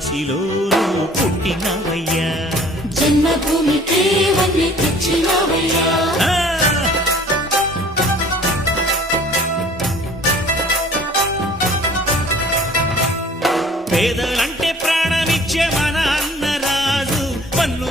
రాశిలో పుట్టినవయ్యా జన్మభూమికే వన్నె తెచ్చినవయ్యా పేదలంటే ప్రాణమిచ్చే మన అన్నరాజు పన్ను